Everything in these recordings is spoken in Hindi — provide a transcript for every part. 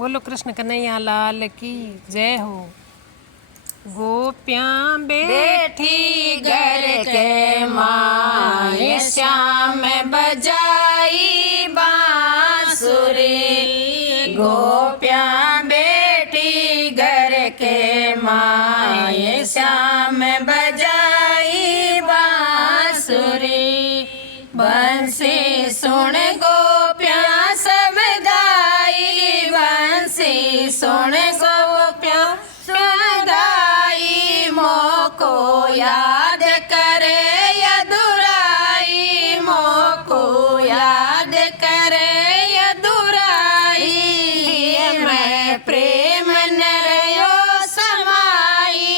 बोलो कृष्ण कन्हैया लाल की जय हो। गोपियाँ बैठी घर के माए, श्याम बजाई बांसुरी। गोपियाँ बैठी घर के माए, श्याम बजाई बांसुरी। बंसी सुन गोपियाँ सब गाई, बंसी सुन गोपियाँ सब गाई। मोको याद करे यदुराई, मोको याद करे यदुराई। मैं प्रेम नरयो समाई,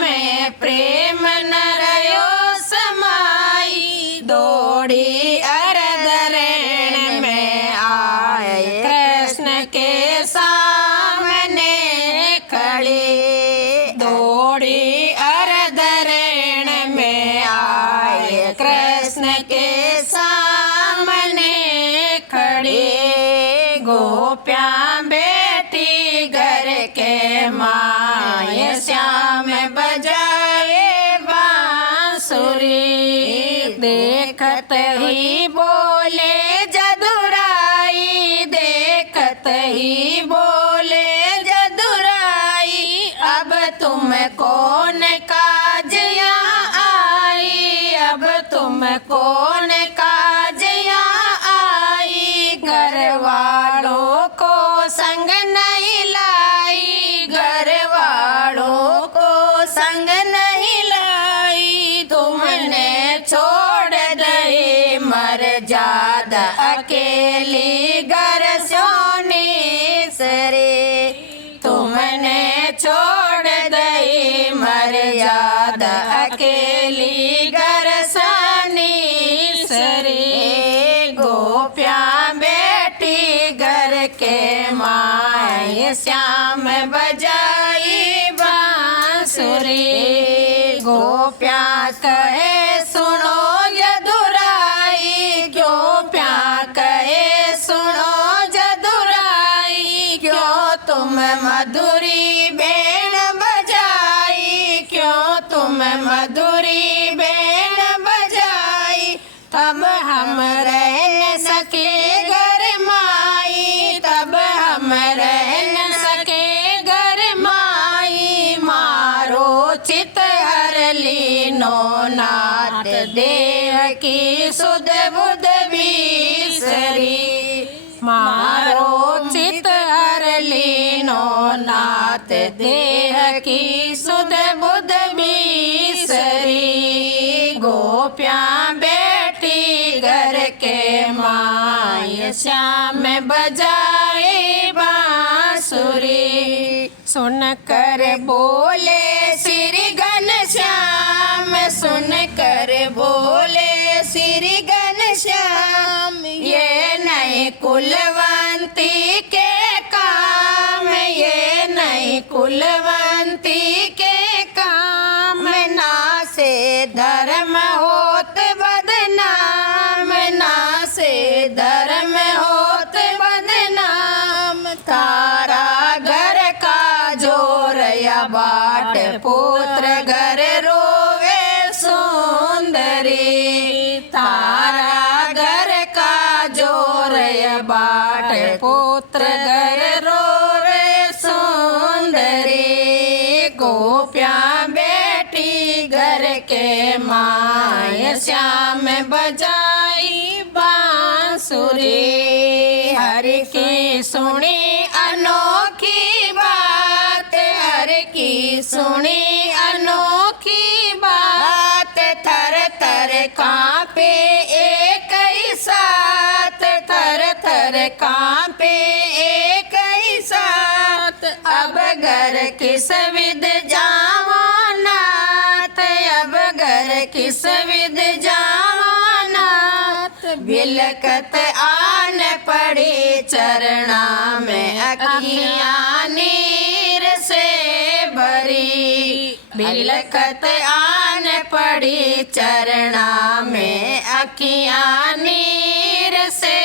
मैं प्रेम नरयो समाई। दौड़ी अरदरेण में आए, कृष्ण के सामने खड़ी। दौड़ी अरदरेण में आए, कृष्ण के सामने खड़ी। गोपियाँ बैठी घर के माए, श्याम बजाए बांसुरी। देखत ही बोले जदुराई, देखत ही बोले जदुराई। अब तुम कौन काज यहाँ आई, अब तुम कौन काज यहाँ आई। घर वालों को संग नहीं लाई, घर वालों को संग नहीं लाई। तुमने छोड़ दई मर्यादा अकेली घर सोनी सरे। तुमने छोड़ दई मर्यादा अकेली घर सोनी सरे। गोपियाँ बैठी घर के माए, श्याम बजाई बांसुरी। गोपियाँ कहे सुनो यदुराई, गोपियाँ कहे सुनो यदुराई। क्यों तुम मधुरी बेण बजाई, क्यों तुम मधुरी बेण बजाई। तब हम रह न सके घर माई, तब हम रह न सके घर माई। मारो चित हर लीनो नाथ, देह की सुध बुध बिसरी। मारो चित हर लीनो नाथ, देह की सुध बुध बिसरी। गोपियाँ बैठी घर के माए, श्याम बजाए बांसुरी। सुन कर बोले श्री घनश्याम, सुन कर बोले श्री घनश्याम। ये नहीं कुलवंती के काम, ये नहीं कुलवंती के काम। ना से धर्म होत बदनाम, ना से धर्म होत बदनाम। तारा घर का जोरया बाट, पुत्र घर रोवे सुंदरी। तारा घर का जोरया बाट, पुत्र घर रोवे सुंदरी। गोपियाँ बैठी घर के माए, श्याम बजाई बांसुरी। हरि की सुनी अनोखी बात, हरि की सुनी अनोखी बात। थर थर कांपे एक ही साथ, थर थर कांपे एक ही साथ। अब घर किस विद जावो नाथ, अब घर किस विद जावो नाथ। बिलकत आन पड़ी चरणा में, अखियाँ नीर से भरी। बिलकत आन पड़ी चरणा में, अखियाँ नीर से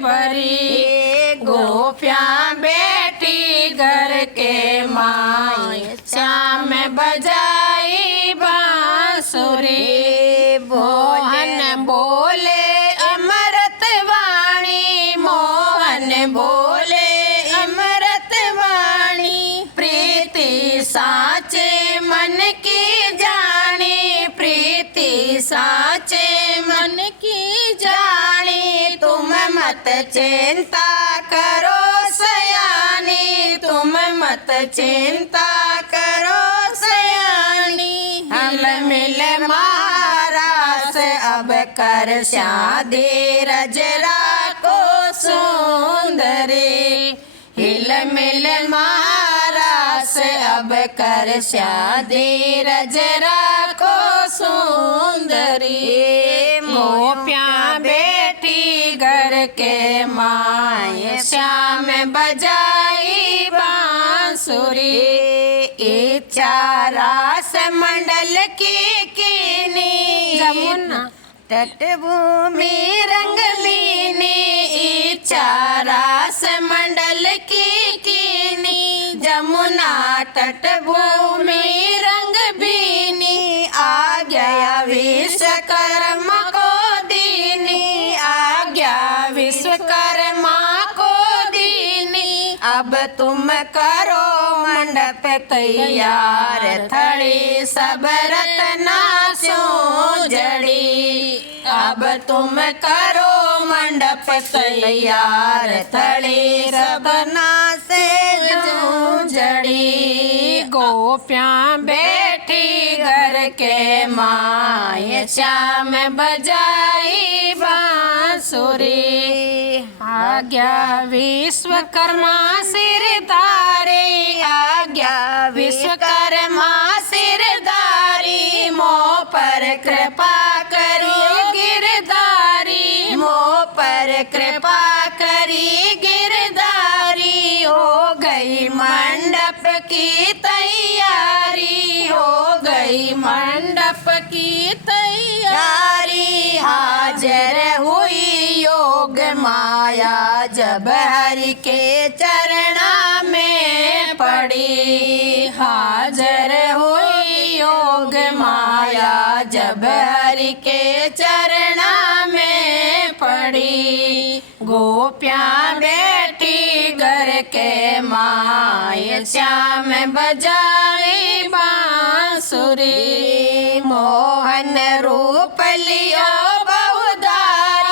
भरी। गोप गोपियाँ बेटी घर के माए, श्याम बजाई बांसुरी। मोहन बोले अमृत वाणी, मोहन बोले अमृत वाणी। प्रीति साचे मन की जानी, प्रीति साचे मन की जानी। तुम मत चिंता करो सयानी, तुम मत चिंता करो सयानी। हिल मिल महारास अब कर शादी, रजरा को सुंदरी। हिल मिल महारास अब कर शादी, रजरा को सुंदरी। गोपियाँ बेटी घर के माए, श्याम बजाई बांसुरी। इच्छा रास मंडल की कीनी, जमुना तटभूमि रंगलीनी। इच्छा रास मंडल की कीनी, जमुना तटभूमि रंग बीनी। आ गया विश्वकर्मा को दीनी, आ गया विश्वकर्मा को दीनी। अब तुम करो मंडप तैयार, थड़ी सब रत्ना सो जड़ी। अब तुम करो मंडप तैयार, थड़ी सब से जड़ी। गोपियाँ बेटी घर के माए, श्याम बजाई बांसुरी। आज्ञा विश्वकर्मा सिरधारी, आज्ञा विश्वकर्मा सिरधारी। मोह पर कृपा करी गिरधारी, मोह पर कृपा करी गिरधारी। हो गई मंडप की तैयारी, हो गई मंडप की तैयारी। हाजिर हुई योग माया, जब हरि के चरणा में पड़ी। हाजिर हुई योग माया, जब हरि के चरणा में पड़ी। गोपियाँ बेटी घर के माए, श्याम बजाई बांसुरी। मोहन रूप लिया बहुधार,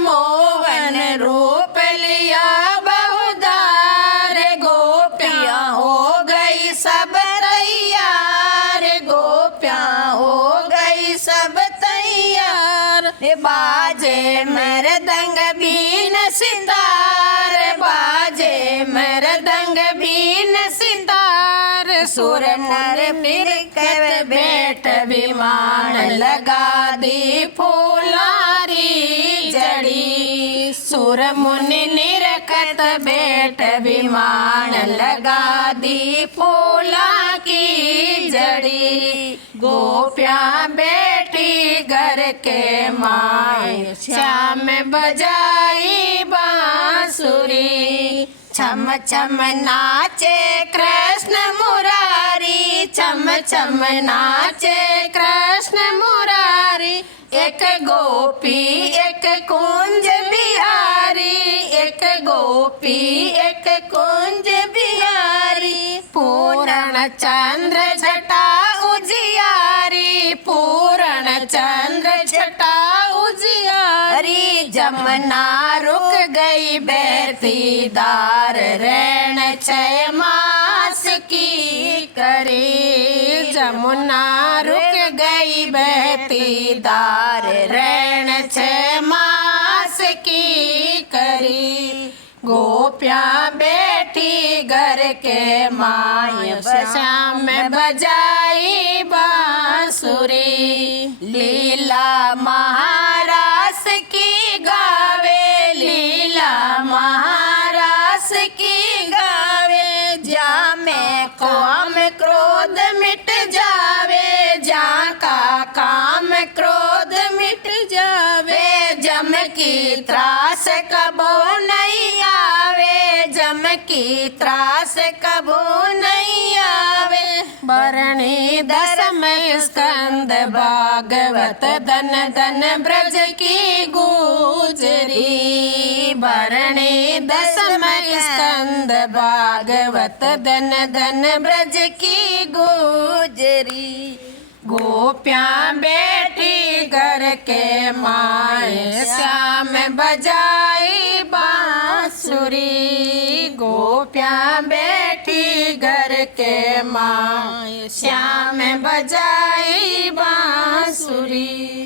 मोहन रूप लिया बहुधार। गोपियाँ हो गई सब तैयार, गोपियाँ हो गई सब तैयार। बाजे मृदंग बीन सितार, बाजे मृदंग बीन सितार। सुर नर मिलकर बैठ विमान, लगा दी फूलारी जड़ी। सुर मुनि निरखत बैठ विमान, लगा दी फूला की जड़ी। गोपियाँ बेटी घर के माए, श्याम बजाई बांसुरी। छम छम नाचे कृष्ण मुरारी, छम छम नाचे कृष्ण मुरारी। एक गोपी एक कुंज बिहारी, एक गोपी एक कुंज बिहारी। पूर्ण चंद्र जटा उजियारी, पूर्ण चंद्र जटा उजियारी। जमुना रुक गई बहती दार, रैन 6 मास की करी। जमुना रुक गई बहती दार, रैन 6 मास की करी। गोपियाँ बेटी घर के माए, श्याम बजाई बांसुरी। लीला महारास की गावे, लीला महारास की गावे। जा में काम क्रोध मिट जावे, जा का काम क्रोध मिट जावे। जम की त्रास कबो नहीं आवे, जम त्रास कबू नहीं आवे। भरणी दसम स्कंद भागवत धन धन ब्रज की गुजरी। भरणी दसम स्कंद भागवत धन धन ब्रज की गुजरी। गोपियाँ बैठी घर के माए श्याम बजाई बांसुरी। गोपियाँ बैठी घर के माए श्याम बजाई बांसुरी।